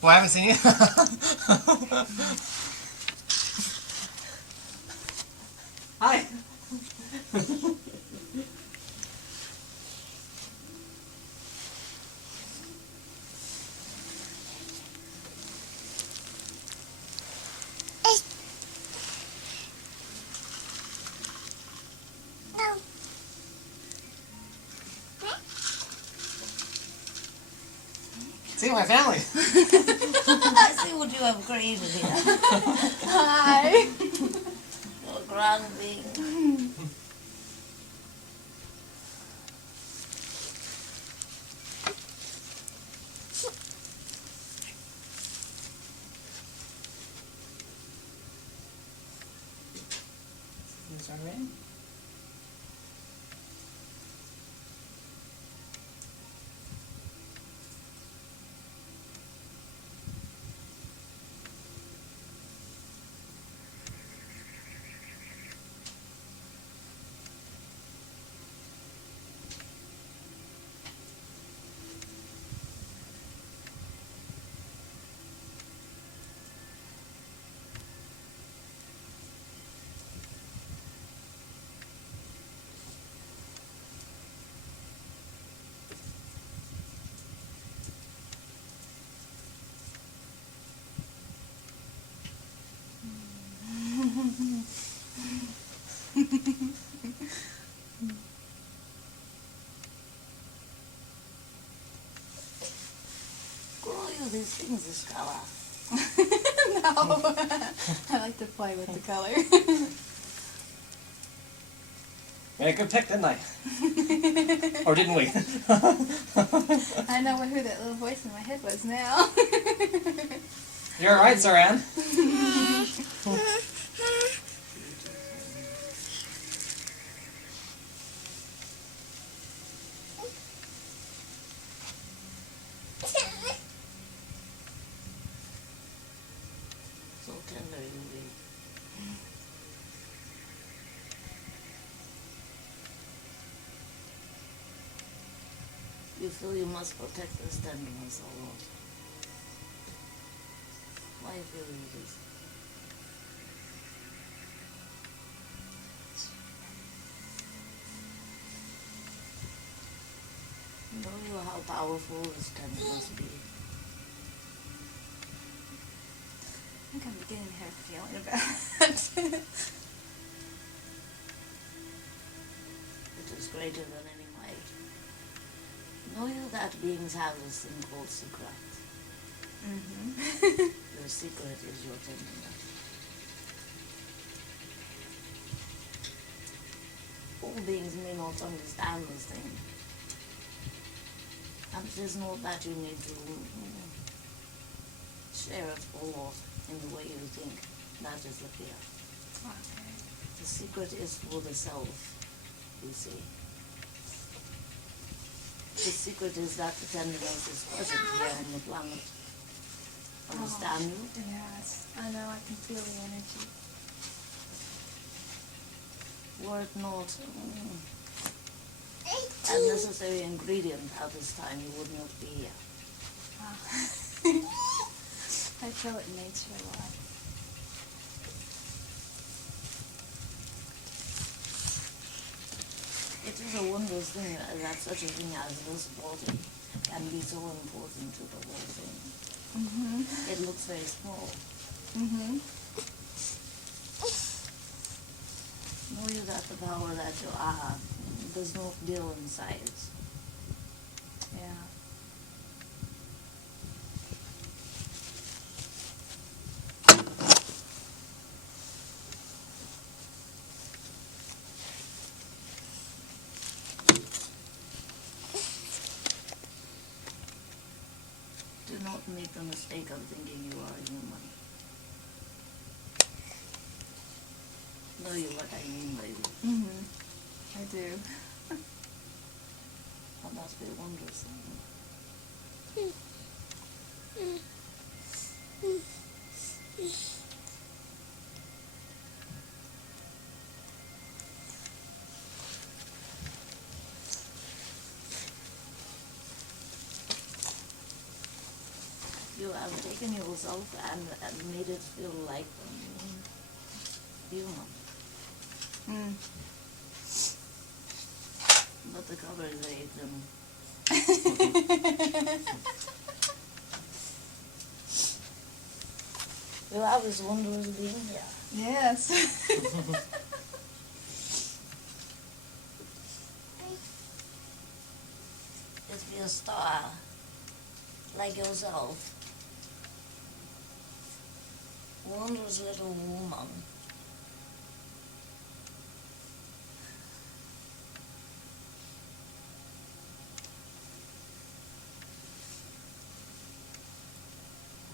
Boy, I haven't seen you. Hi. See my family. I see what you have created here. Hi. You're grounding. Zoran? Grow you these things this color. No. I like to play with the color. Made a good pick, didn't I? Or didn't we? I know who that little voice in my head was now. You're right, Zoran. So tender you be. You feel you must protect this tenderness a lot. Why you feel you do? Know you how powerful this tenderness be. I think I'm beginning to have a feeling about it. It is greater than any might. Know you that beings have this thing called secret. Mm-hmm. Your secret is your tenderness. All beings may not understand this thing. And it is not that you need to share it all in the way you think. That is the fear. Okay. The secret is for the self, you see. The secret is that the tenderness is present here on the planet. Understand you? Yes, I know. I can feel the energy. Were it not a necessary ingredient at this time, you would not be here. Wow. I feel it in nature a lot. It is a wondrous thing that such a thing as this body can be so important to the whole thing. Mm-hmm. It looks very small. Mm-hmm. Know you that the power that you are does not deal in size. Yeah. Do not make the mistake of thinking you are human. Know you what I mean, baby. Mm-hmm. I do. That must be a wondrous thing. You have have taken yourself and made it feel like human. Mm. But the cover is very thin. You always wonders being here. Yes. If you're a star, like yourself, wondrous little woman,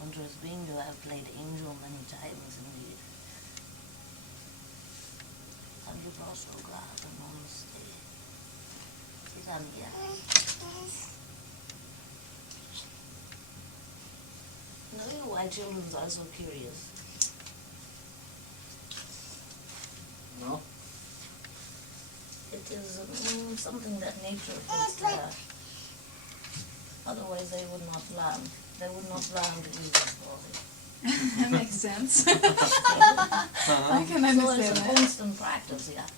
wondrous being to have played angel many times indeed. And you've also got a honesty. Sit down here. Know you why children are so curious? No? It is something that nature puts there. Otherwise they would not learn. They would not learn to use this body. That makes sense. I can So understand it's a that. constant practice, yeah.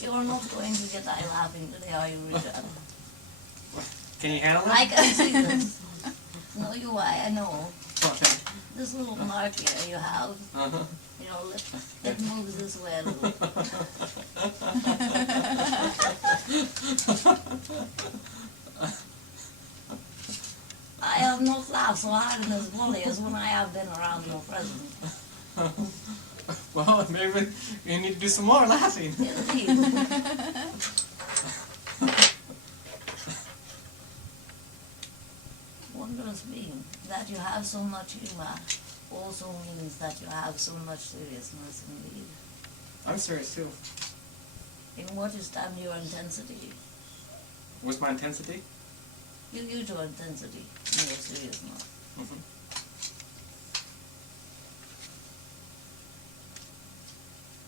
You are not going to get eye laughing today, are you, Richard? Can you handle it? I can see this. Know you why? I know. Okay. This little mark here you have, Uh-huh. your lip, it moves this way a little. I have not laughed so hard in this body as when I have been around your presence. Well, maybe you need to do some more laughing. Indeed. Wondrous being, that you have so much humor also means that you have so much seriousness indeed. I'm serious too. In what is time your intensity? What's my intensity? You use your intensity in your seriousness. Mm-hmm.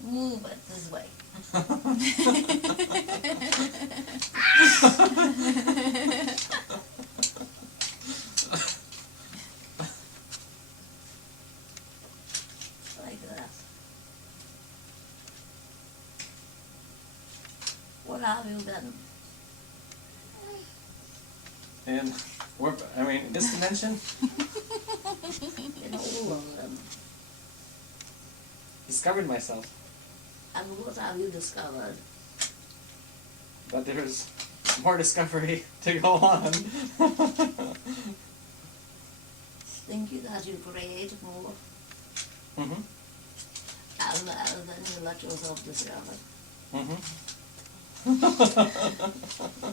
Move it this way. Like that. What have you done? And we're, I mean, in this dimension, In all of them. discovered myself. And what have you discovered? But there's more discovery to go on. Think you that you create more, Mm-hmm. and then you let yourself discover? Mm-hmm.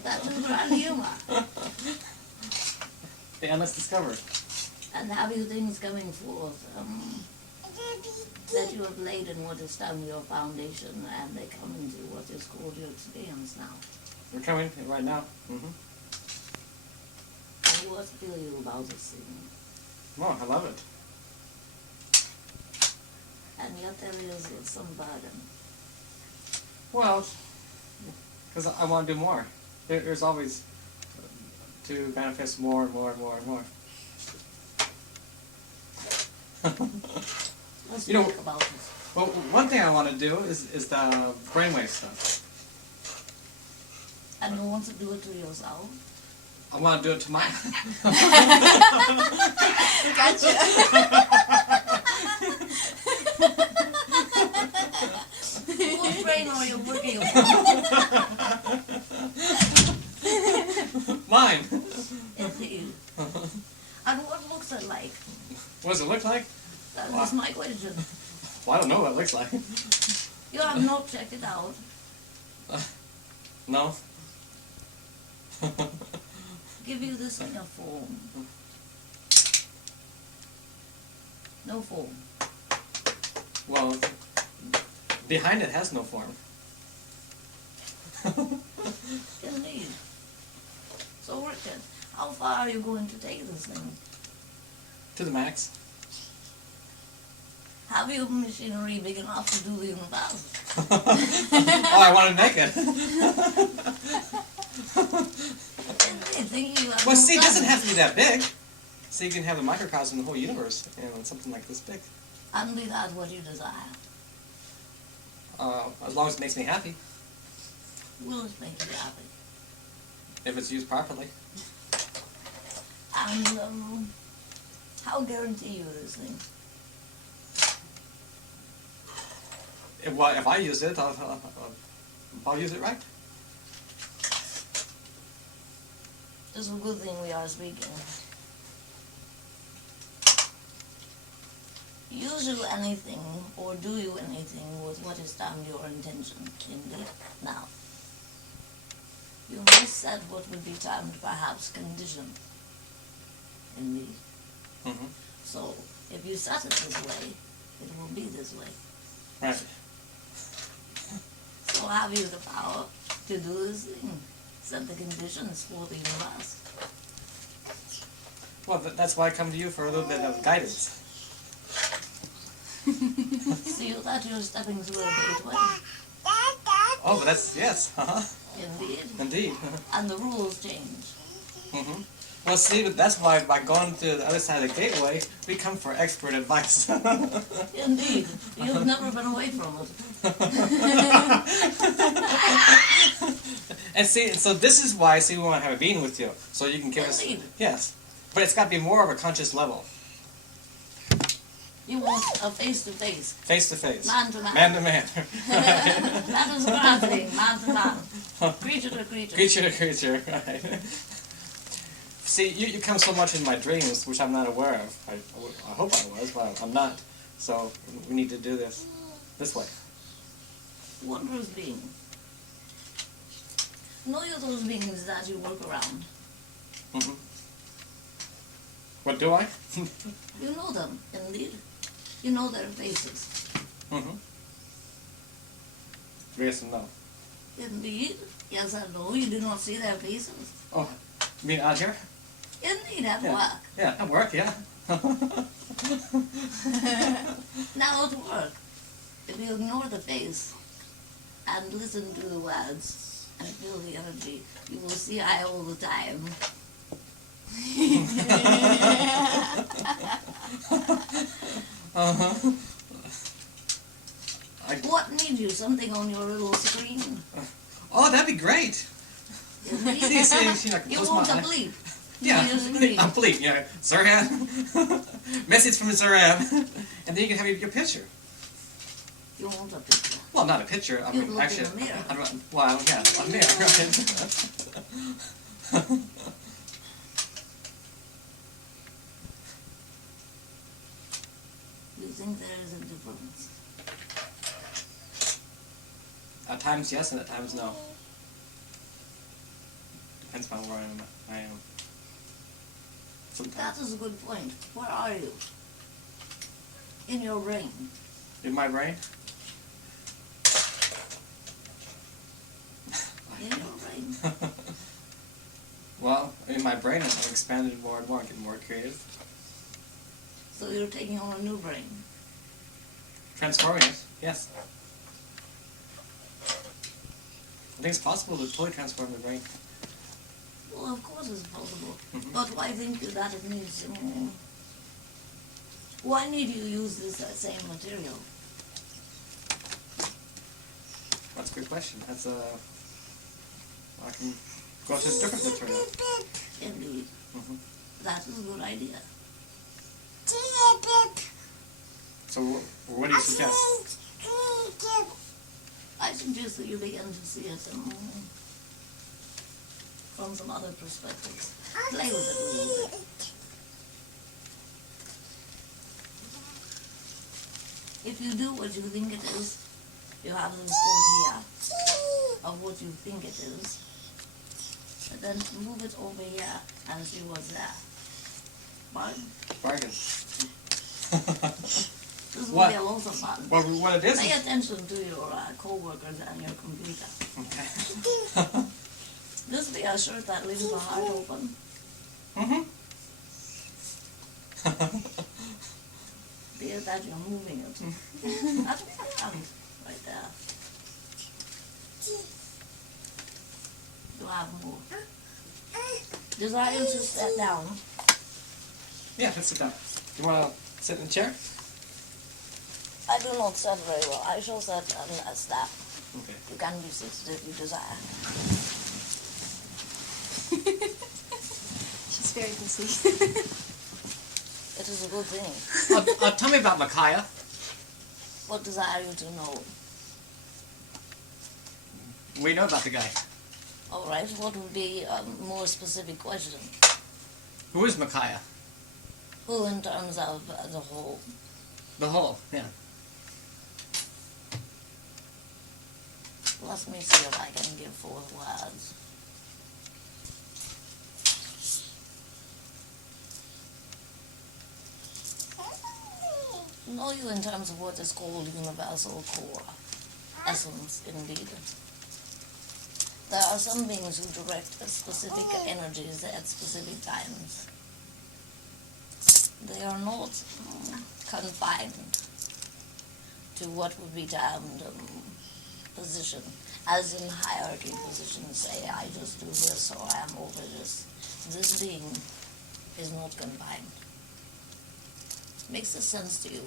That's a grand humor. The endless discovery. And have you things coming forth that you have laid in what is down your foundation, and they come into what is called your experience now? We're coming right now. Mm-hmm. And what feel you about this thing? Oh, I love it. And yet there is some burden. Well, because I want to do more. There's always to manifest more and more and more and more. Let's You know- talk about this. Well, one thing I want to do is the brainwave stuff. And you want to do it to yourself? I want to do it to my... Gotcha. Whose brain are you working on? Mine! Indeed. And what looks it like? What does it look like? That was my question. Well, I don't know what it looks like. You have not checked it out. No? Give you this in a form. No form. Well, behind it has no form. Indeed. So Richard, how far are you going to take this thing? To the max. Have you machinery big enough to do the impossible? Oh, I want to make it. thinking you have Well, no see, it doesn't time. have to be that big. So you can have a microcosm of the whole universe, something like this big. And be that what you desire. As long as it makes me happy, Will it make you happy? if it's used properly. And how guarantee you this thing? If I use it, I'll use it right. It's a good thing we are speaking. You do anything or do you anything with what is termed your intention indeed. Now, you must set what would be termed perhaps condition indeed. Mm-hmm. So, if you set it this way, it will be this way. Right. So have you the power to do this thing? Set the conditions for the universe. Well, that's why I come to you for a little bit of guidance. Feel that you're stepping through a gateway. Oh, but that's, yes, Indeed. indeed. And the rules change. Mm-hmm. Well, see, but that's why by going to the other side of the gateway, we come for expert advice. Indeed. You've never been away from it. And see, so this is why, we want to have a meeting with you, so you can give Indeed. us, yes. But it's got to be more of a conscious level, You want a face-to-face. face to face, Man to man. man to man, That is granting, man to man. Creature to creature. creature to creature. Right. See, you come so much in my dreams, which I'm not aware of. I hope I was, but I'm not. So we need to do this way. Wondrous being. Know you those beings that you work around. Mm-hmm. What do I? You know them, indeed. You know their faces. Mm-hmm. Yes and no. Indeed. Yes, I know. You do not see their faces. Oh, you mean out here? Indeed, at Yeah. work. Yeah, at work, yeah. Now at work, if you ignore the face and listen to the words and feel the energy, you will see I all the time. Uh-huh. What need you? Something on your little screen? Oh, that'd be great. Indeed. See, I can You close want my a eye. bleep. Yeah, Your screen. I'm bleep, yeah. Zoran. Message from Zoran. And then you can have your picture. You want a picture. Well, not a picture. I You mean, look actually, in the mirror. I don't, well, yeah, a mirror, right. You think there is a difference? At times yes, and at times no. Depends on where I am. Sometimes. That is a good point. Where are you? In your brain. In my brain? In your brain. Well, in my brain, I'm expanding more and more, getting more creative. So you're taking on a new brain. Transforming it, yes. I think it's possible to totally transform the brain. Well, of course it's possible. Mhm. But why think you that it needs... why need you use this same material? That's a good question. That's I can go to a different material. Indeed. Mhm. That is a good idea. So what do you suggest? I suggest that you begin to see it from some other perspectives. Play with it a little bit. If you do what you think it is, you have the result here of what you think it is. And then move it over here and see what's there. Bargain? Bargain. This will What? be a lot of fun. Well, what it is? Pay attention to your co-workers and your computer. Okay. Just be assured that leaves the heart open. Mm-hmm. Be it that you're moving it. That's fun right there. You have more. Desire to sit down. Yeah, let's sit down. You want to sit in the chair? I do not sit very well. I shall sit as that. Okay. You can be seated if you desire. She's very busy. It is a good thing. Tell me about Micaiah. What desire you to know? We know about the guy. All right, what would be a more specific question? Who is Micaiah? Who in terms of the whole? The whole, yeah. Let me see if I can give 4 words. Know you in terms of what is called universal core, essence indeed. There are some beings who direct specific energies at specific times. They are not confined to what would be termed position, as in hierarchy positions say, I just do this or I am over this. This being is not confined. Makes this sense to you?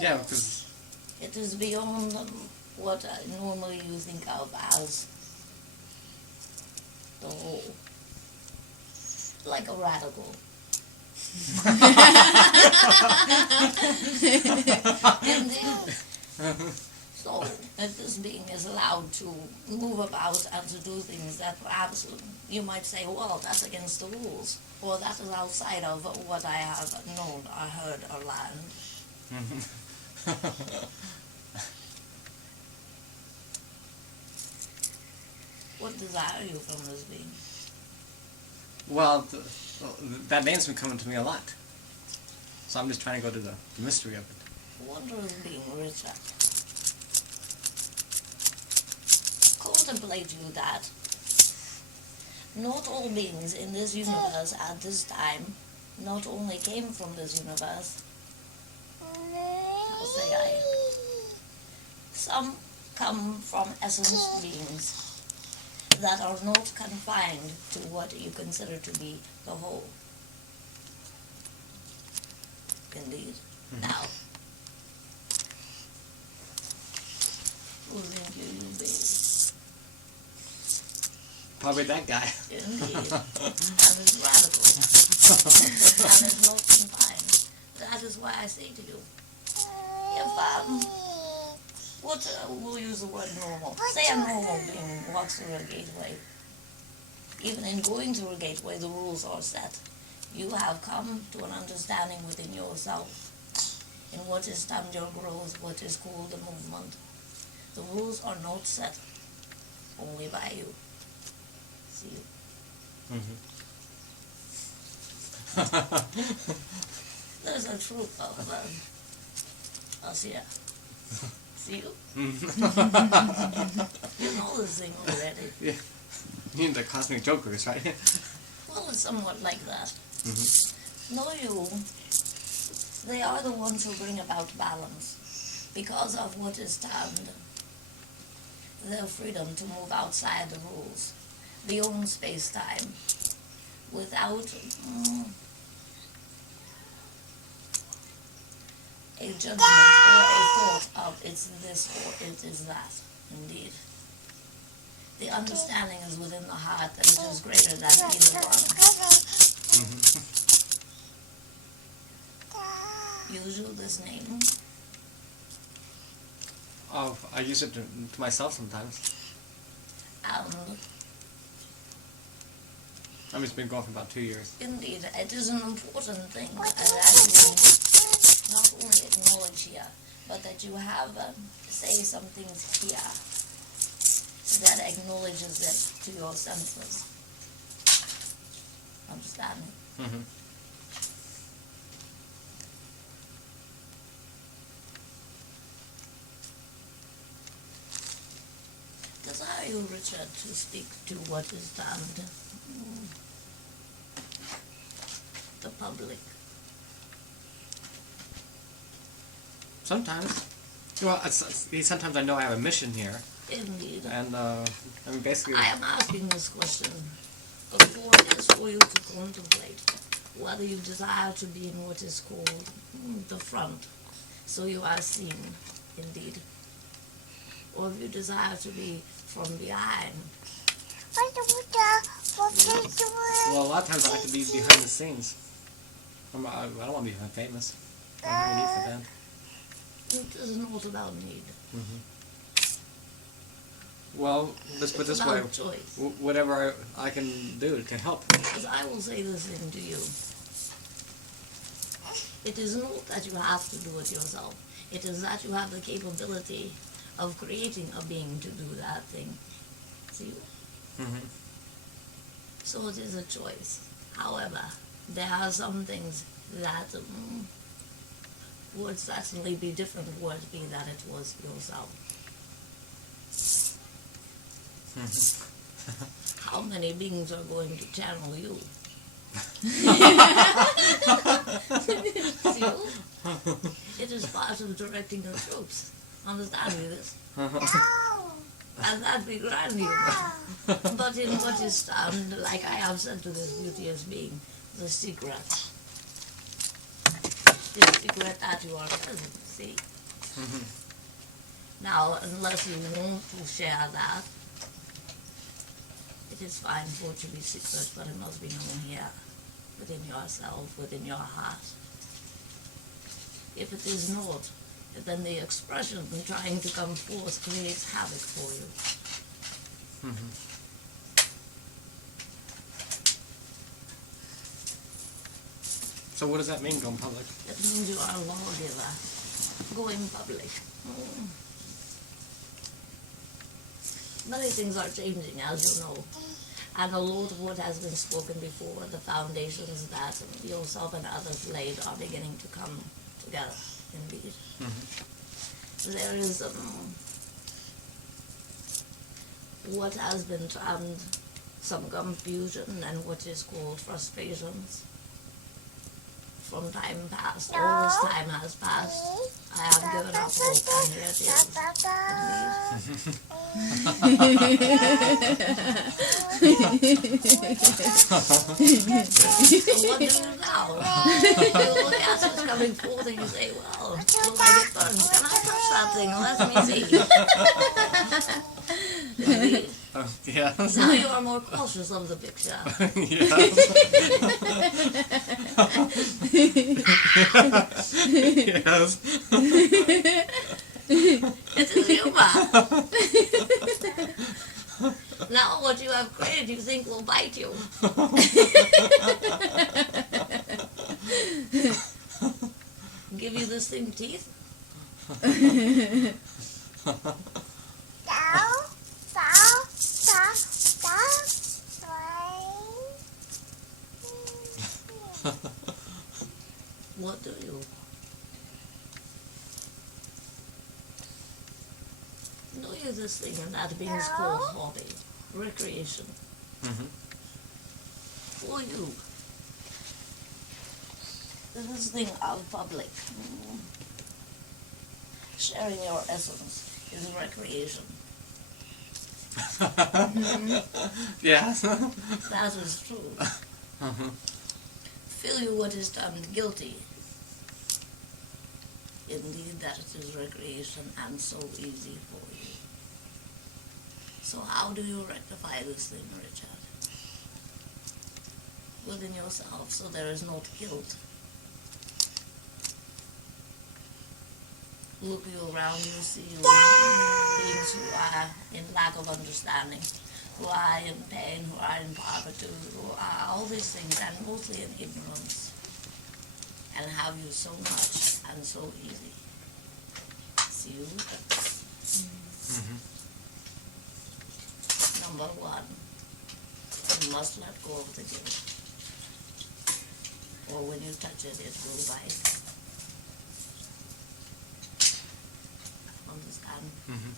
Yeah, because... It is beyond what normally you think of as the whole. Like a radical. Indeed. So, if this being is allowed to move about and to do things that perhaps you might say, well, that's against the rules, or that is outside of what I have known or heard or learned. What desire you from this being? Well, that name's been coming to me a lot. So I'm just trying to go to the mystery of it. Wondrous being, Richard. Contemplate you that not all beings in this universe at this time not only came from this universe, how say I, some come from essence beings that are not confined to what you consider to be the whole. Indeed. Now, who think you be? Probably that guy. Indeed. And is radical. And is not confined. That is why I say to you, if we'll use the word normal. Say a normal being walks through a gateway. Even in going through a gateway, the rules are set. You have come to an understanding within yourself in what is termed your growth, what is called the movement. The rules are not set only by you. See you. There's a truth of us here. See you? You know this thing already. Yeah. You mean the cosmic jokers, right? Well, it's somewhat like that. Know you, they are the ones who bring about balance because of what is termed their freedom to move outside the rules, beyond space-time, without a judgment or a thought of it's this or it is that, indeed. The understanding is within the heart that it is greater than either one. Use you this name? Oh, I use it to myself sometimes. I've just been going for about 2 years. Indeed, it is an important thing that you not only acknowledge here, but that you have, say some things here that acknowledges it to your senses. Understand me? Desire you, Richard, to speak to what is termed the public? Sometimes. Well, sometimes I know I have a mission here. Indeed. And, I mean, basically... I am asking this question Before it is for you to contemplate whether you desire to be in what is called the front, so you are seen indeed, or if you desire to be from behind. Well, a lot of times I like to be behind the scenes. I don't want to be famous. I don't have any need for that. It is not about need. Mm-hmm. Well, let's put it this It's way. about choice. Whatever I can do to help. Because I will say this thing to you. It is not that you have to do it yourself. It is that you have the capability of creating a being to do that thing. See? Mm-hmm. So it is a choice. However, there are some things that would certainly be different were it be that it was yourself. Mm-hmm. How many beings are going to channel you? See? It is part of directing the troops. Understand me this? And that be grand you. But in what is like I have said to this beauteous being, the secret. The secret that you are present, see? Mm-hmm. Now, unless you want to share that, it is fine for it to be secret, but it must be known here, within yourself, within your heart. If it is not, then the expression trying to come forth creates havoc for you. Mm-hmm. So what does that mean, going public? That means you are a lawgiver, going public. Many things are changing, as you know. And a lot of what has been spoken before, the foundations that yourself and others laid are beginning to come together, indeed. Mm-hmm. There is what has been termed some confusion and what is called frustrations. From time past, all this time has passed. I have given up hope, and here it is. So what do you now? All the answers coming forth, and you say, "Well, will I get burned? Can I touch that thing? Let me see." Indeed. Yeah. Now you are more cautious of the picture. Yes. Yes. It is humor. Now what you have created you think will bite you. Give you this thing teeth? What do you? Do you this thing and that being called hobby, recreation? Mm-hmm. For you. This thing of public. Sharing your essence is recreation. Yes. That is true. Mm-hmm. Feel you what is termed guilty. Indeed, that it is recreation and so easy for you. So how do you rectify this thing, Richard? Within yourself, so there is not guilt. Look you around, you see you beings who are in lack of understanding, who are in pain, who are in poverty, who are all these things, and mostly in ignorance, and have you so much and so easy. See you? Mm-hmm. Number one, you must let go of the guilt. Or when you touch it, it will bite. Understand? Mm-hmm.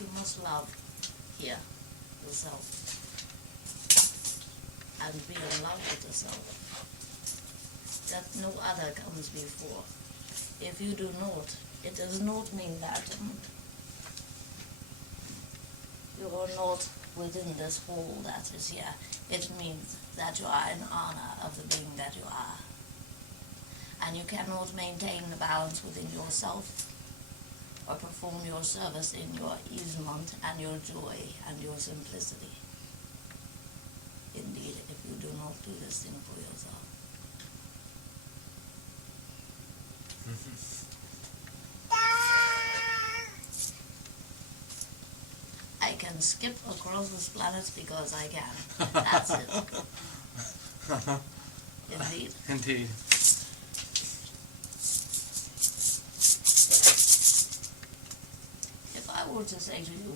You must love here, yourself, and be in love with yourself. That no other comes before. If you do not, it does not mean that you are not within this whole that is here, it means that you are in honor of the being that you are. And you cannot maintain the balance within yourself or perform your service in your easement and your joy and your simplicity. Indeed, if you do not do this thing for yourself. I can skip across this planet because I can. That's it. Indeed. Indeed. If I were to say to you,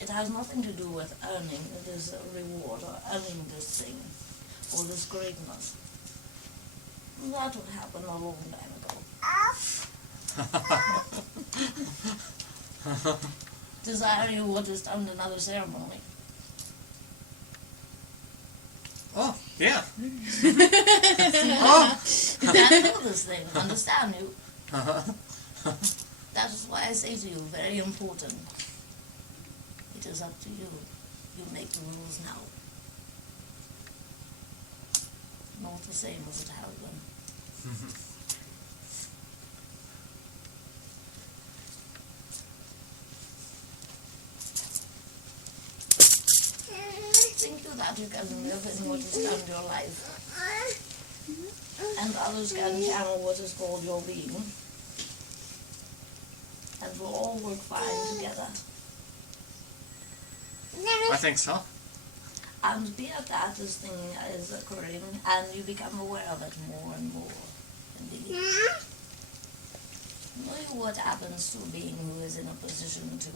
it has nothing to do with earning this reward or earning this thing or this greatness, that would happen a long time ago. Desire you would just done another ceremony. Oh, yeah. Oh! Can't do this thing, understand you? That is why I say to you, very important. It is up to you. You make the rules now. Not the same as it has been. Think you that you can live in what is called your life, and others can channel what is called your being, and we'll all work fine together. I think so. And be it that this thing is occurring, and you become aware of it more and more. Indeed. Know you what happens to a being who is in a position to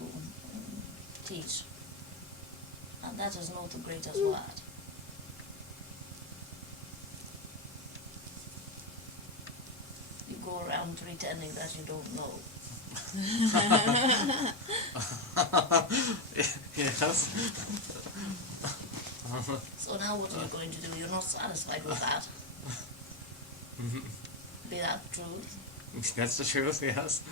teach. And that is not the greatest word. You go around pretending that you don't know. Yes. So now what are you going to do? You're not satisfied with that. Be that truth? That's the truth, yes.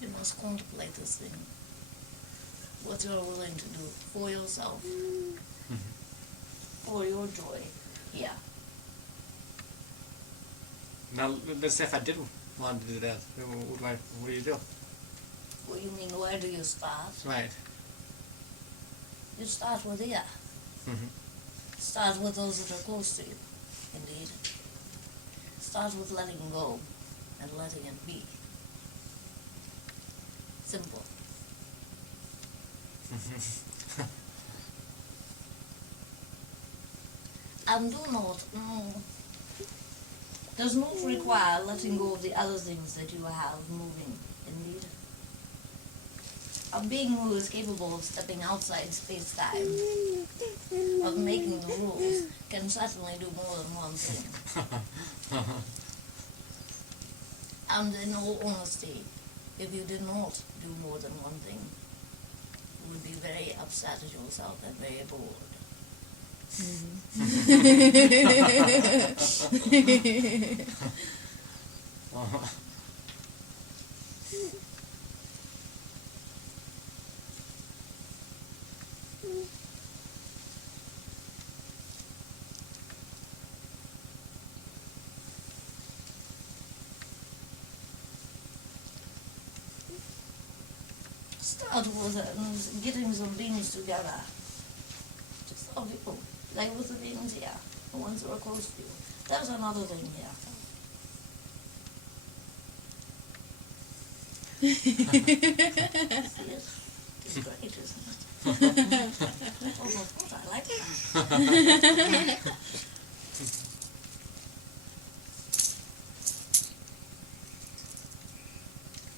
You must contemplate this thing. What you're willing to do for yourself. For your joy. Yeah. Now, let's say if I did want to do that, what do you do? What do you mean, where do you start? Right. You start with here. Start with those that are close to you. Indeed. Start with letting go and letting it be. Simple. And do not, does not require letting go of the other things that you have moving, indeed. A being who is capable of stepping outside space-time, of making the rules, can certainly do more than one thing. And in all honesty, if you did not do more than one thing, you would be very upset at yourself and very bored. Start with getting some beings together. Just of you, like with the beings here, the ones who are close to you. There's another thing here. See it? It's great, isn't it? Oh, of course, I like that.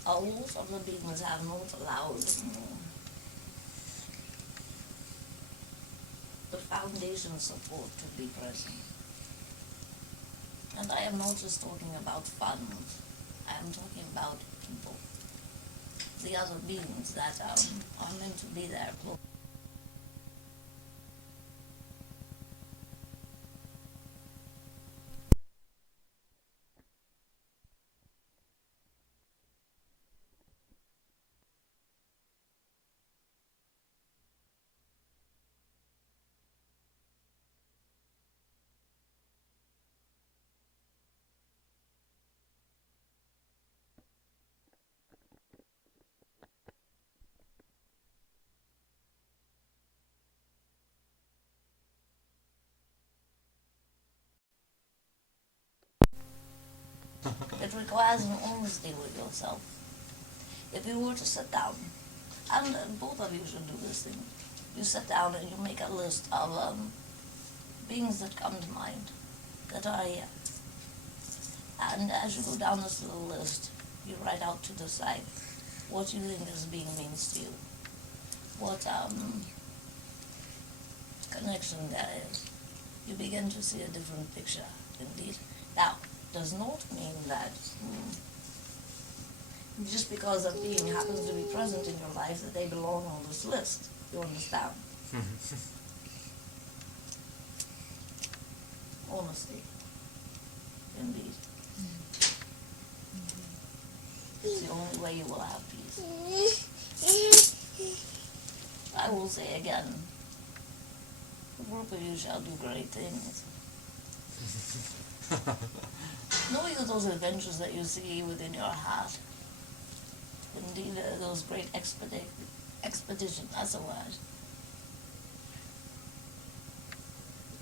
A lot of the beings have not allowed the foundation support to be present. And I am not just talking about funds, I am talking about people, the other beings that are meant to be there. It requires an honesty with yourself. If you were to sit down, and both of you should do this thing, you sit down and you make a list of beings that come to mind, that are here. And as you go down this little list, you write out to the side what you think this being means to you, what connection there is. You begin to see a different picture, indeed. Now, does not mean that just because a being happens to be present in your life that they belong on this list. You understand? Honesty. Indeed. It's the only way you will have peace. I will say again, the group of you shall do great things. Knowing that those adventures that you see within your heart, indeed those great expeditions, that's a word,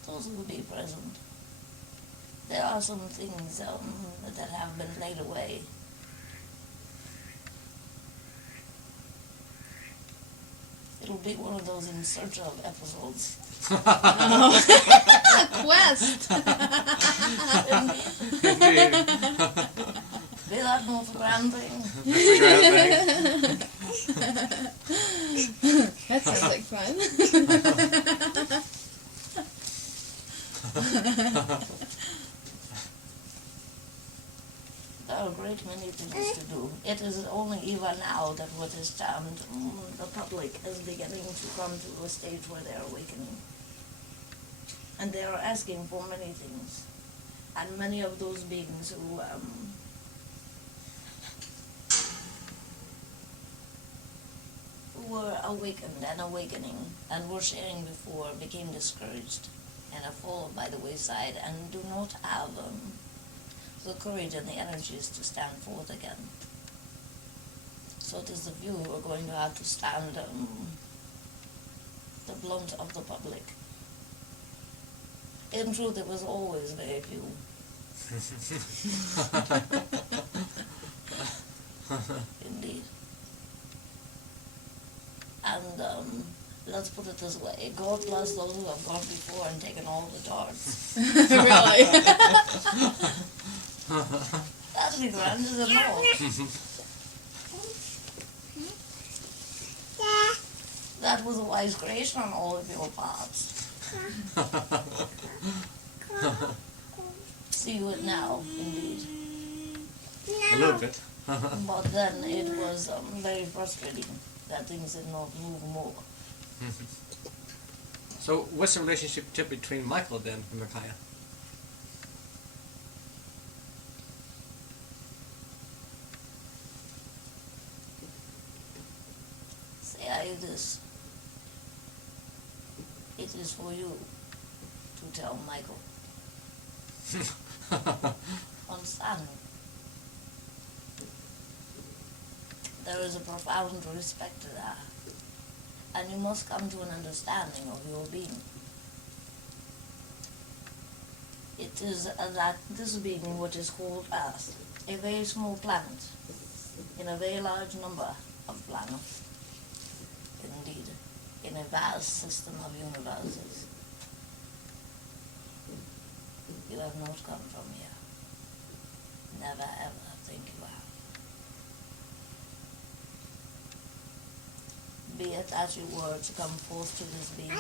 those will be present. There are some things that have been laid away. It'll be one of those in search of episodes. A quest! Indeed. Be that not a grand thing? That's a grand thing. That sounds like fun. There are a great many things to do. It is only even now that what is termed the public is beginning to come to a stage where they are awakening. And they are asking for many things. And many of those beings who were awakened and awakening and were sharing before became discouraged and are fallen by the wayside and do not have the courage and the energies to stand forth again. So it is the few who are going to have to stand the blunt of the public. In truth, it was always very few. Indeed. And let's put it this way, God bless those who have gone before and taken all the darts. Really? That'd be grand, is it not? That was a wise creation on all of your parts. See you it now, indeed. A little bit. But then it was very frustrating that things did not move more. So, what's the relationship between Michael then and Micaiah? Say I this. It is for you to tell Michael. Understand? There is a profound respect there, and you must come to an understanding of your being. It is that this being, what is called Earth, a very small planet, in a very large number of planets, indeed, in a vast system of universes. You have not come from here. Never ever think you have. Be it that you were to come forth to this being,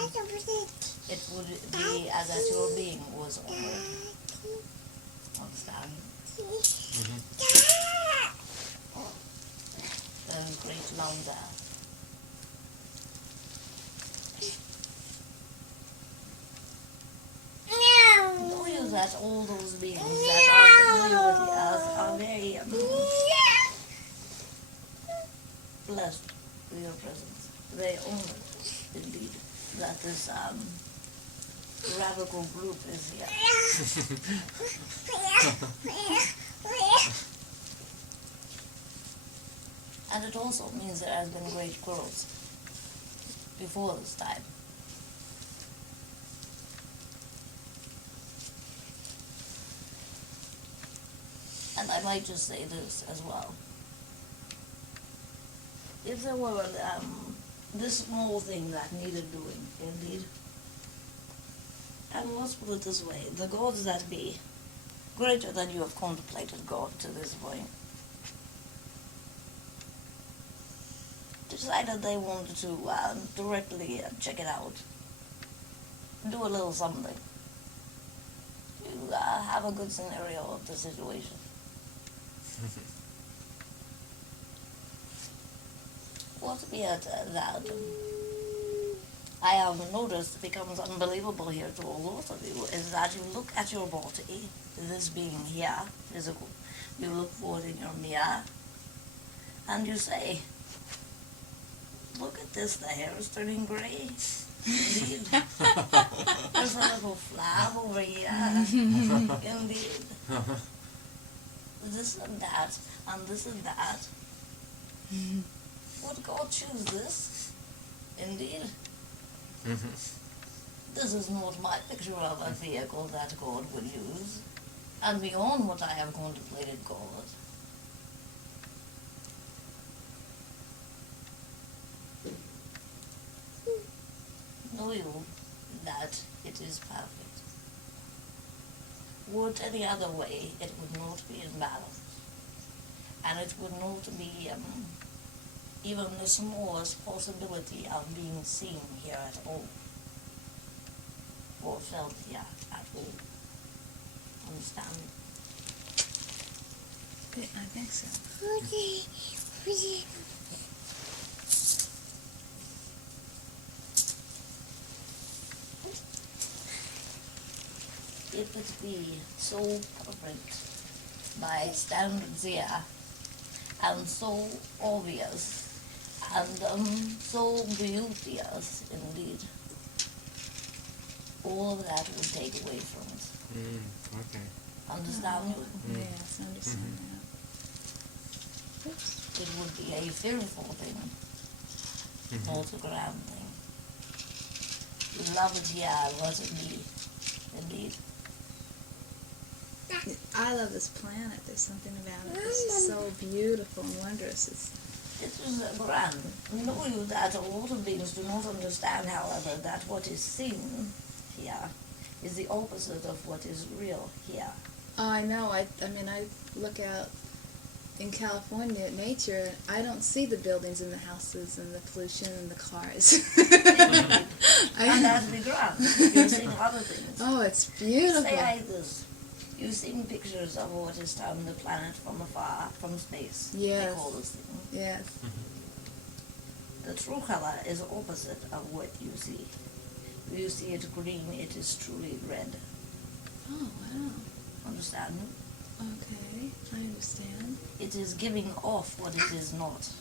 it would be as that your being was honored. Understand? Mm-hmm. there's great love there. Know you that all those beings that are familiar with the earth are very blessed with your presence. They own it, indeed, that this radical group is here. And it also means there has been great growth before this time. And I might just say this as well. If there were this small thing that needed doing, indeed, and let's put it this way, the gods that be, greater than you have contemplated God to this point, decided they wanted to directly check it out, do a little something, to have a good scenario of the situation. What be it that I have noticed becomes unbelievable here to all of you is that you look at your body, this being here, physical, you look forward in your mirror, and you say, look at this, the hair is turning grey. Indeed. There's a little flab over here. Indeed. This and that, and this and that. Would God choose this? Indeed. This is not my picture of a vehicle that God would use, and beyond what I have contemplated God. Know you that it is perfect. Were it any other way, it would not be in balance, and it would not be even the smallest possibility of being seen here at all, or felt here at all. Understand? I think so. If it be so perfect by standards here, and so obvious, and so beauteous indeed, all of that would take away from it. Okay. Understand? Yes, I understand that. Oops. It would be a fearful thing, not a grand thing. You love it here, let it be, indeed. I love this planet. There's something about it. It's just so beautiful and wondrous. It is grand. Know you that a lot of beings do not understand, however, that what is seen here is the opposite of what is real here. Oh, I know. I mean, I look out in California at nature. I don't see the buildings and the houses and the pollution and the cars. And that's the ground. You're seeing other things. Oh, it's beautiful. Say I this. You've seen pictures of what is termed the planet from afar, from space. Yes. They call this thing. Yes. The true color is opposite of what you see. If you see it green, it is truly red. Oh, wow. Understand? Okay, I understand. It is giving off what it is not.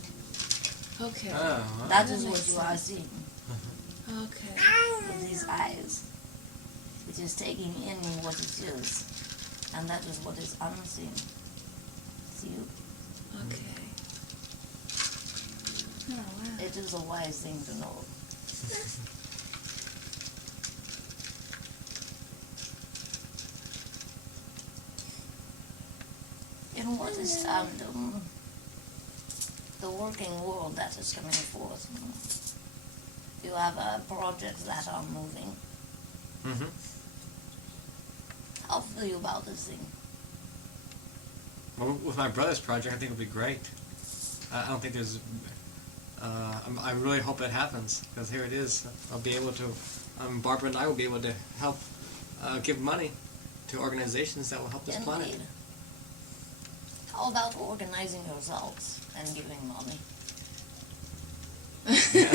Okay. Oh, That is makes what you are sense. seeing Okay. with these eyes. It is taking in what it is, and that is what is unseen. See you? Okay. Oh, wow. It is a wise thing to know. In what is termed the working world that is coming forth, you have projects that are moving. How feel you about this thing? Well, with my brother's project, I think it'll be great. I don't think there's. I really hope it happens, because here it is. I'll be able to. Barbara and I will be able to help give money to organizations that will help this planet. Indeed. How about organizing yourselves and giving money? See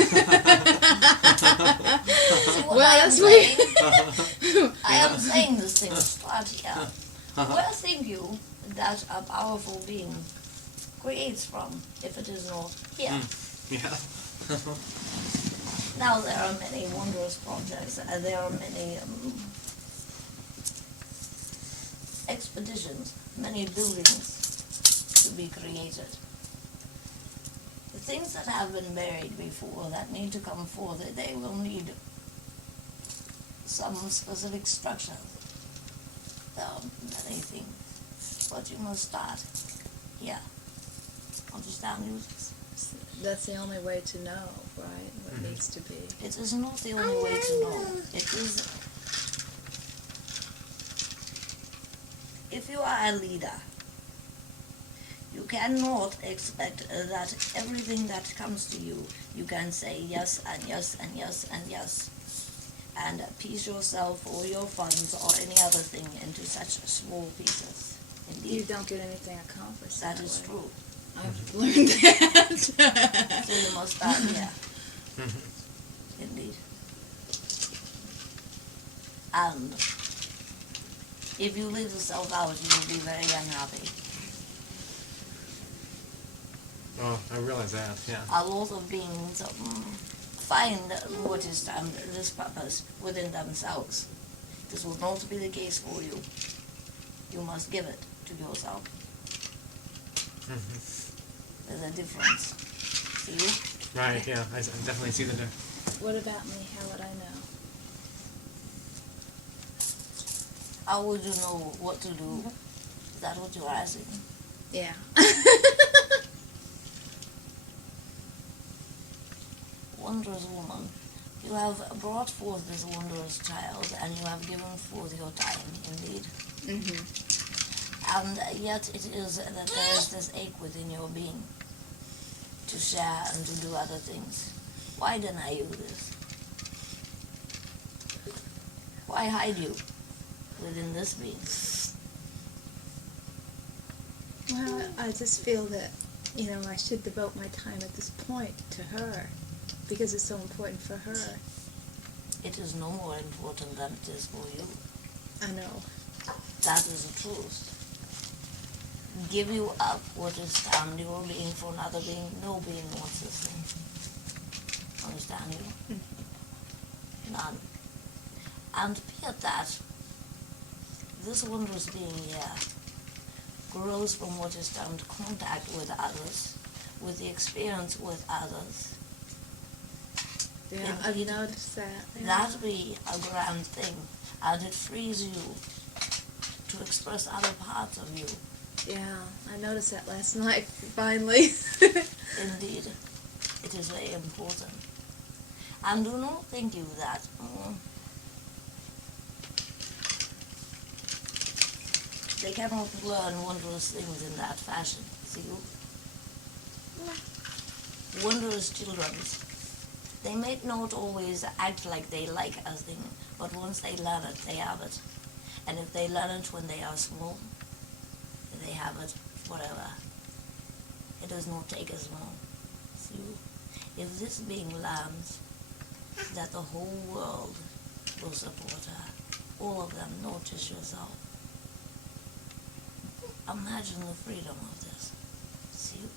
what Well, I am that's saying? weird. I am saying this thing start here. Where think you that a powerful being creates from, if it is not here? Yeah. Now there are many wondrous projects, there are many expeditions, many buildings to be created. The things that have been buried before that need to come forth, they will need some specific structures. There are many things, but you must start here. Understand you? That's the only way to know, right? What needs to be. It is not the only way to know. It is, if you are a leader, you cannot expect that everything that comes to you, you can say yes and yes and yes and yes, and piece yourself or your funds or any other thing into such small pieces. You Indeed, don't get anything accomplished. that is way. true. I've learned that. So you must start here. Indeed. And if you leave yourself out, you will be very unhappy. Oh, I realize that. Yeah. A lot of beings find what is this purpose within themselves. This will not be the case for you. You must give it to yourself. There's a difference. See? Right. Yeah. I definitely see the difference. What about me? How would I know? How would you know what to do? Is that what you're asking? Yeah. Wondrous woman, you have brought forth this wondrous child, and you have given forth your time, indeed. And yet it is that there is this ache within your being to share and to do other things. Why deny you this? Why hide you within this being? Well, I just feel that, I should devote my time at this point to her because it's so important for her. It is no more important than it is for you. I know. That is the truth. Give you up what is termed your being for another being. No being wants this thing. Understand you? None. And be it that this wondrous being here grows from what is termed contact with others, with the experience with others. Yeah, I've noticed that. Yeah. That be a grand thing, and it frees you to express other parts of you. Yeah, I noticed that last night, finally. Indeed, it is very important. And do not think you that they cannot learn wondrous things in that fashion. See you? Wondrous children, they may not always act like they like a thing, but once they learn it, they have it. And if they learn it when they are small, they have it forever. It does not take as long. See, if this being learns that the whole world will support her, all of them, not just yourself, imagine the freedom of this. See?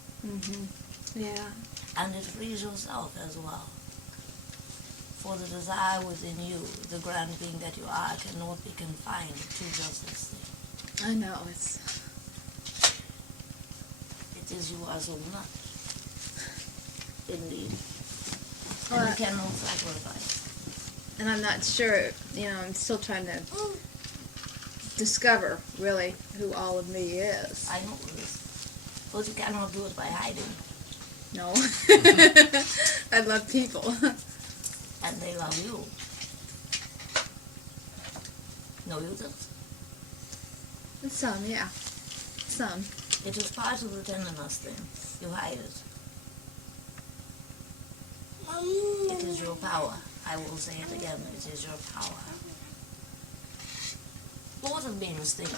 Yeah. And it frees yourself as well. For the desire within you, the grand being that you are, cannot be confined to just this thing. I know, It is you as a woman. Indeed. Well, And you cannot sacrifice. and I'm not sure, I'm still trying to discover, really, who all of me is. I know this. But you cannot do it by hiding. No. I love people. And they love you. No, you don't. Some, yeah. Some. It is part of the tenderness thing. You hide it. It is your power. I will say it again. It is your power. What do beings think?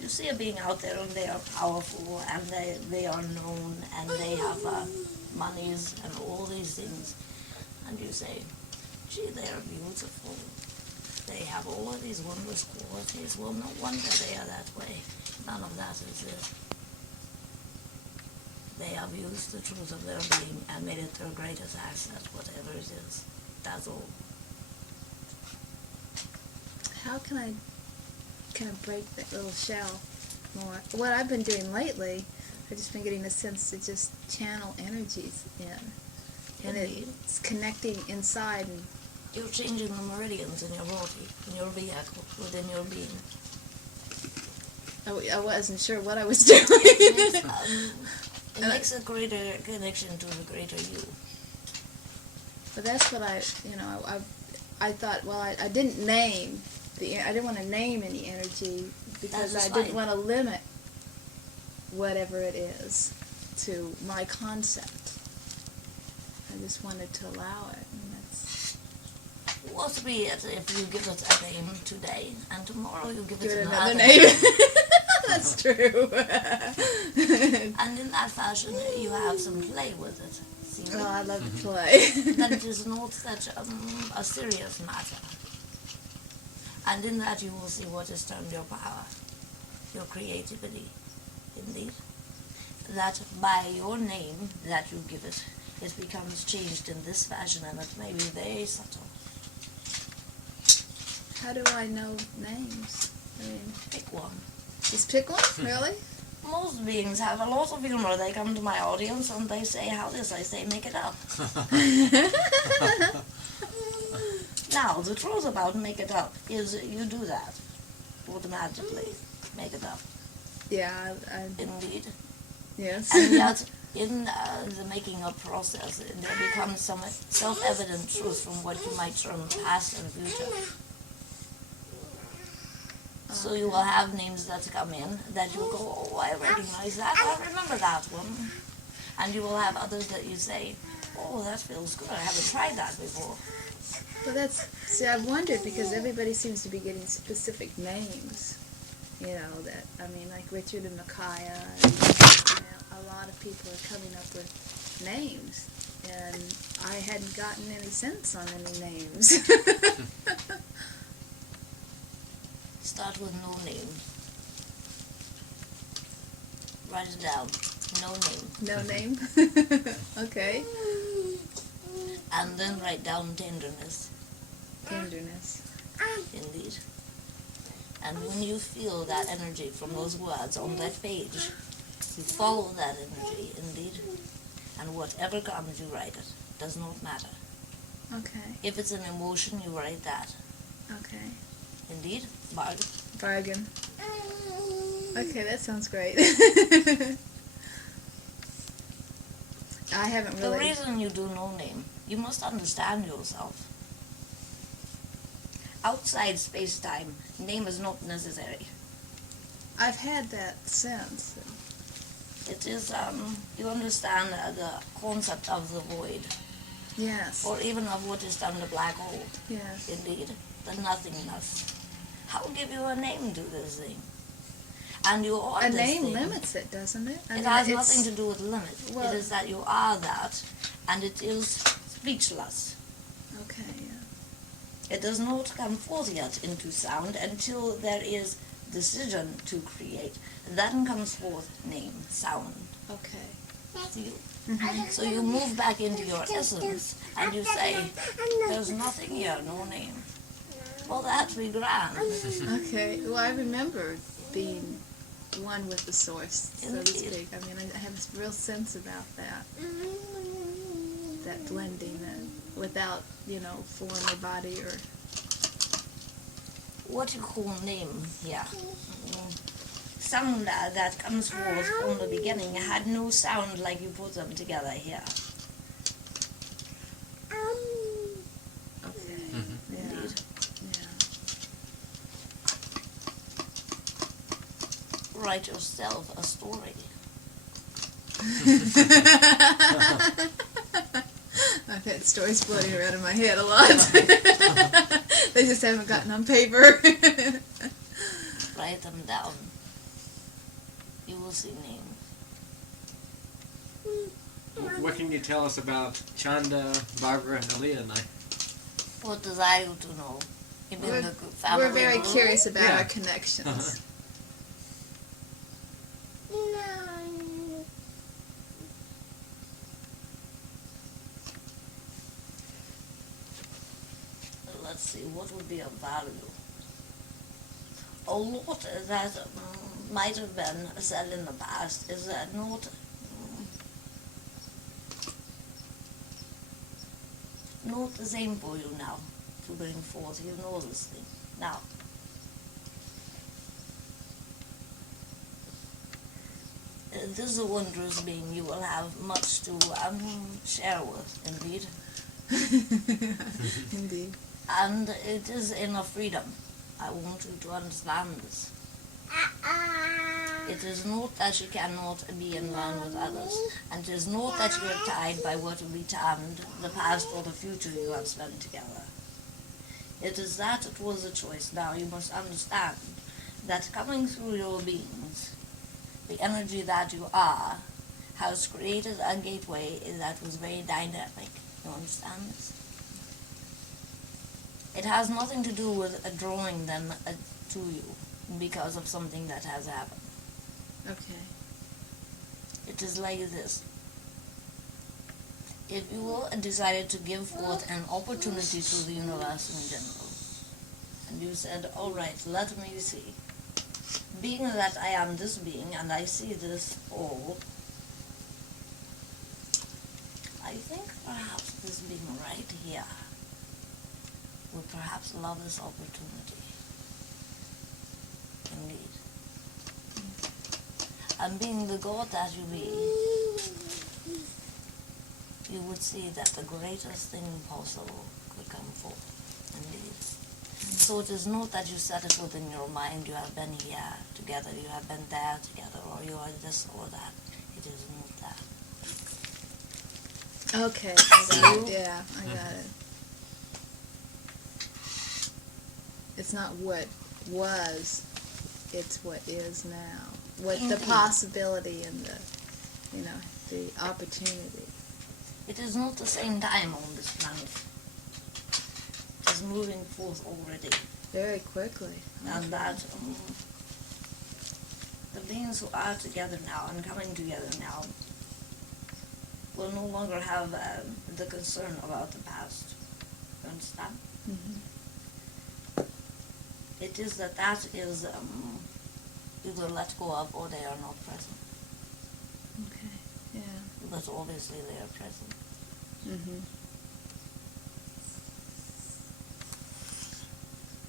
You see a being out there and they are powerful and they are known and they have monies and all these things, and you say, gee, they're beautiful. They have all of these wondrous qualities. Well, no wonder they are that way. None of that is it. They have used the truth of their being and made it their greatest asset, whatever it is. That's all. How can I kind of break that little shell more? What I've been doing lately, I've just been getting a sense to just channel energies in. And Indeed. it's connecting inside. And You're changing the meridians in your body, in your vehicle, within your being. I wasn't sure what I was doing. It makes a greater connection to the greater you. But that's what I thought. Well, I didn't name I didn't want to name any energy because That's I didn't fine. want to limit whatever it is to my concept. I just wanted to allow it, and that's What be it if you give it a name today, and tomorrow you give give it it another another name. That's true. And in that fashion, you have some play with it. See? Oh, I love to play. That it is not such a serious matter. And in that you will see what is termed your power, your creativity, indeed. That by your name that you give it, it becomes changed in this fashion, and it may be very subtle. How do I know names? I mean, Pick one. just pick one, really? Most beings have a lot of humor. They come to my audience and they say, how this? I say, make it up. Now, the truth about make it up is you do that automatically. Make it up. Yeah, Indeed. yes. And yet, in the making up process, there becomes some self-evident truth from what you might term past and future. So you will have names that come in that you go, oh, I recognize that, I remember that one. And you will have others that you say, oh, that feels good, I haven't tried that before. Well, see, I've wondered because everybody seems to be getting specific names. You know, like Richard and Micaiah, and, a lot of people are coming up with names. And I hadn't gotten any sense on any names. Start with no name. Write it down. No name. No name? Okay. And then write down tenderness. Tenderness. Indeed. And when you feel that energy from those words on that page, you follow that energy, indeed. And whatever comes, you write it. Does not matter. Okay. If it's an emotion, you write that. Okay. Indeed. Bargain. Bargain. Okay, that sounds great. I haven't The really... reason you do no name, you must understand yourself. Outside space-time, name is not necessary. I've had that sense. It is, you understand the concept of the void, Yes. or even of what is termed a black hole. Yes. Indeed, the nothingness. How give you a name to this thing? And you are A this name thing. limits it, doesn't it? It has nothing to do with limit. well- It is that you are that, and it is speechless. Okay, yeah. It does not come forth yet into sound until there is decision to create. Then comes forth name, sound. Okay. See? Mhm. So you move back into your essence, and you say, there's nothing here, no name. Well, that'd be grand. Okay. Well, I remember being one with the source, so to Indeed. speak. I mean, I have this real sense about that. That blending, without, form or body or... What you call name here. Sound that comes forth from the beginning had no sound like you put them together here. Okay. Yeah. Indeed. Yeah. Write yourself a story. I've had stories floating around in my head a lot. They just haven't gotten on paper. Write them down. You will see names. What can you tell us about Chanda, Barbara, and Aaliyah and I? What desire you to know? You mean the family We're very group? curious about Yeah. our connections. Let's see, what would be of value? A lot that might have been said in the past is that not the same for you now to bring forth. You know this thing. Now, this is a wondrous being. You will have much to share with, indeed. Indeed. And it is inner freedom. I want you to understand this. It is not that you cannot be in line with others, and it is not that you are tied by what will be termed the past or the future you have spent together. It is that it was a choice. Now you must understand that coming through your beings, the energy that you are, has created a gateway that was very dynamic. You understand this? It has nothing to do with drawing them to you because of something that has happened. Okay. It is like this. If you decided to give forth an opportunity to the universe in general, and you said, all right, let me see. Being that I am this being and I see this all, I think perhaps this being right here would perhaps love this opportunity. Indeed. And being the God that you be, you would see that the greatest thing possible could come forth. Indeed. So it is not that you set it within your mind, you have been here together, you have been there together, or you are this or that. It is not that. Okay. I got it. Yeah, I got it. It's not what was, it's what is now. What the Indeed. possibility and the opportunity. It is not the same time on this planet. It is moving forth already. Very quickly. And that the beings who are together now and coming together now will no longer have the concern about the past. You understand? Mm-hmm. It is that is either let go of or they are not present. Okay. Yeah. But obviously they are present. Mm-hmm.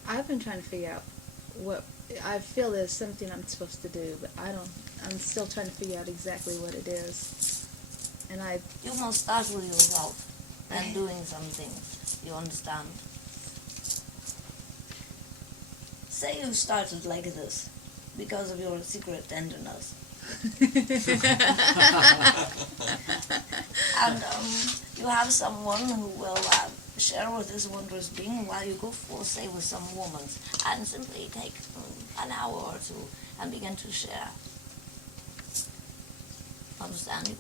I've been trying to figure out what I feel there's something I'm supposed to do, but I'm still trying to figure out exactly what it is. And You must start with yourself and doing some things. You understand? Say you started like this because of your secret tenderness. And you have someone who will share with this wondrous being while you go forth, say, with some woman, and simply take an hour or two and begin to share. Understand?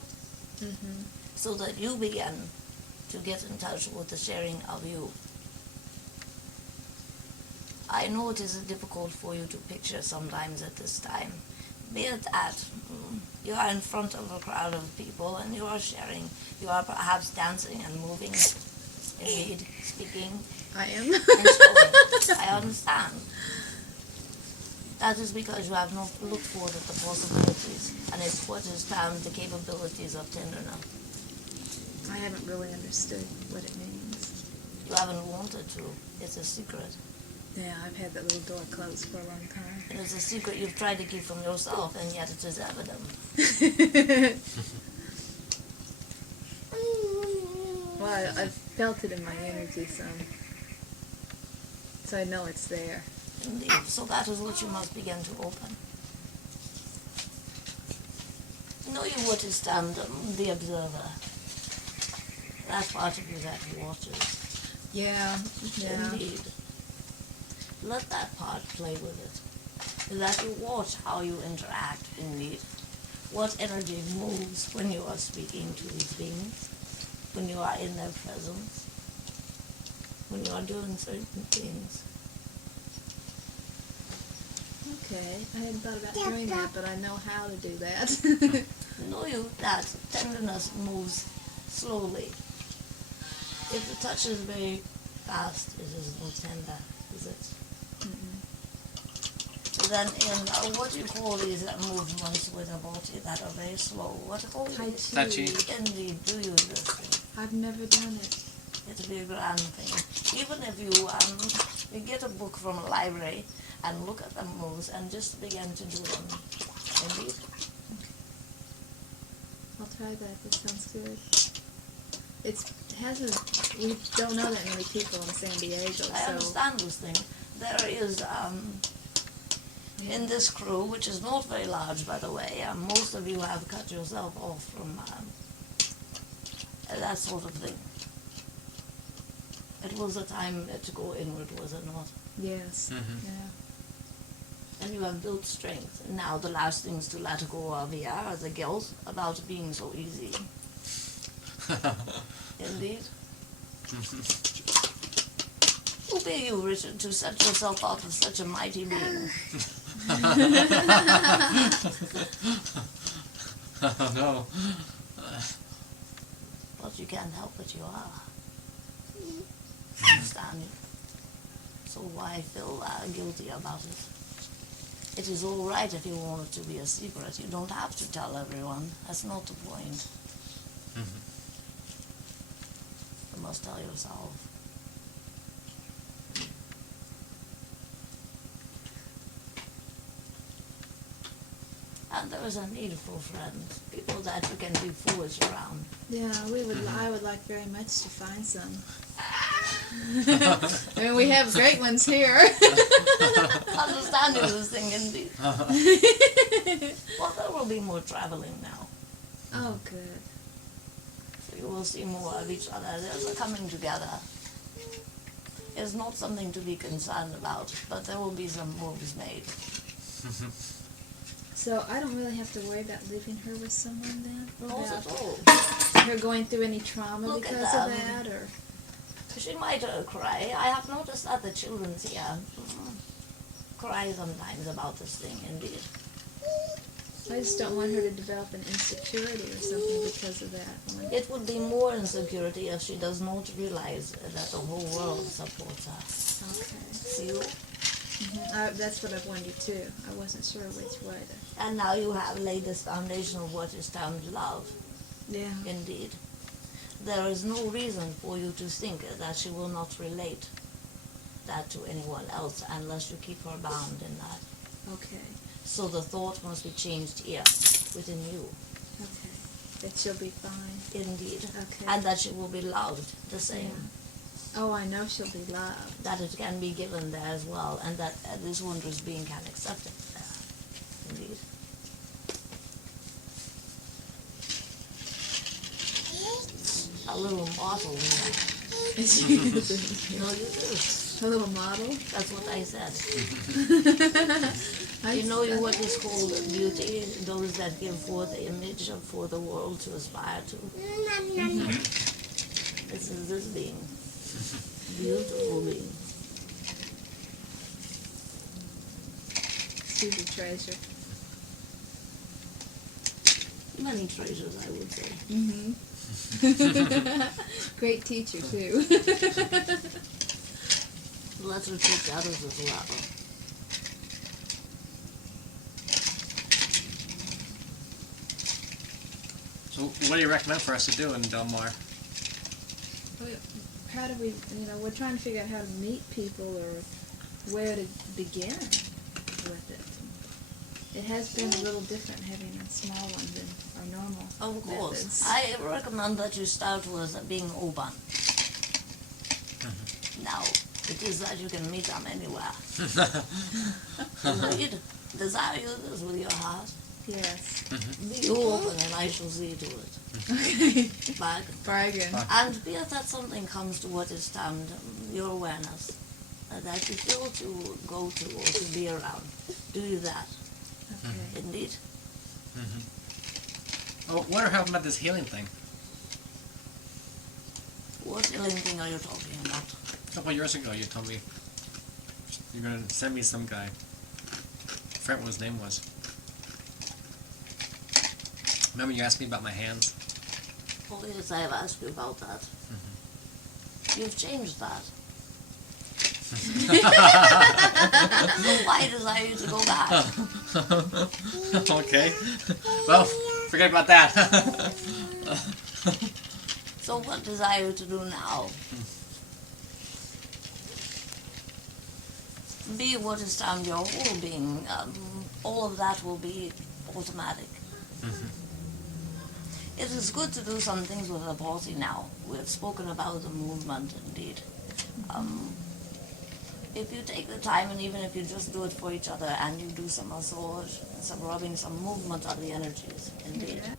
Mm-hmm. So that you begin to get in touch with the sharing of you. I know it is difficult for you to picture sometimes at this time. Be it that you are in front of a crowd of people and you are sharing, you are perhaps dancing and moving, indeed, speaking, I am. and showing. I understand. That is because you have not looked forward at the possibilities, and it's what is termed the capabilities of tenderness. I haven't really understood what it means. You haven't wanted to. It's a secret. Yeah, I've had that little door closed for a long time. It is a secret you've tried to keep from yourself, and yet it is evident. Well, I've felt it in my energy some. So I know it's there. Indeed. So that is what you must begin to open. Know you what is termed the observer. That part of you that watches. Yeah, yeah. Indeed. Let that part play with it. That you watch how you interact, indeed. what energy moves when you are speaking to these beings, when you are in their presence, when you are doing certain things. Okay, I hadn't thought about doing that, but I know how to do that. Know you that tenderness moves slowly. If the touch is very fast, it is not tender, is it? Then in what you call these movements with the body that are very slow, what call Tai you? Chi. Tai Chi. Indeed, do you this thing? I've never done it. It'll be a grand thing. Even if you get a book from a library and look at the moves and just begin to do them. Indeed. I'll try that. That sounds good. We don't know that many people in San Diego, I so understand this thing. There is, in this crew, which is not very large, by the way, most of you have cut yourself off from that sort of thing. It was a time to go inward, was it not? yes, yeah. And you have built strength. Now the last things to let go of here are the guilt about being so easy. Indeed. Who be you, Richard, to set yourself up as such a mighty being? No. But you can't help it, you are. Understand you? So why feel guilty about it? It is all right if you want it to be a secret. You don't have to tell everyone. That's not the point. You must tell yourself. And there is a need for friends, people that you can be foolish around. Yeah, I would like very much to find some. I mean, we have great ones here. Understanding this thing, indeed. Well, there will be more traveling now. Oh, good. So you will see more of each other. There's a coming together. It's not something to be concerned about, but there will be some moves made. So I don't really have to worry about leaving her with someone then? Or Not about at all. her going through any trauma Look at because of them. that? Or She might cry. I have noticed that the children's here cry sometimes about this thing, indeed. I just don't want her to develop an insecurity or something because of that. It would be more insecurity if she does not realize that the whole world supports her. Okay. See? That's what I've wondered too. I wasn't sure which way to. And now you have laid this foundation of what is termed love, Yeah. indeed. There is no reason for you to think that she will not relate that to anyone else unless you keep her bound in that. Okay. So the thought must be changed here, within you, Okay. That she'll be fine. indeed. Okay. And that she will be loved the same. Yeah. Oh, I know she'll be loved. That it can be given there as well, and that this wondrous being can accept it there, indeed. A little model, A No, you do. little model. That's what I said. I You know what is called beauty? Those that give forth the image for the world to aspire to. This is this being. Beautiful being. She's a treasure. Many treasures, I would say. Mm-hmm. Great teacher too. Let her teach others as well. So, what do you recommend for us to do in Del Mar? How do we, we're trying to figure out how to meet people or where to begin with it. It has been a little different having a small one than our normal Of course. methods. I recommend that you start with being open. Now, it is that you can meet them anywhere. Indeed, desire you this with your heart. Yes. Be open and I shall see to it. Okay. Bargain. Bargain. And be it that something comes to what is termed your awareness, that you feel to go to or to be around, do you that. Okay. Indeed. Oh, what happened about this healing thing? What healing thing are you talking about? A couple of years ago, you told me you're gonna send me some guy. I forgot what his name was. Remember you asked me about my hands? Oh yes, I have asked you about that. You've changed that. Why desire you to go back? Okay. Well, forget about that. So what desire you to do now? Be what is down your whole being. All of that will be automatic. It is good to do some things with the party now. We have spoken about the movement, indeed. If you take the time, and even if you just do it for each other, and you do some massage, some rubbing, some movement of the energies, indeed. Yeah.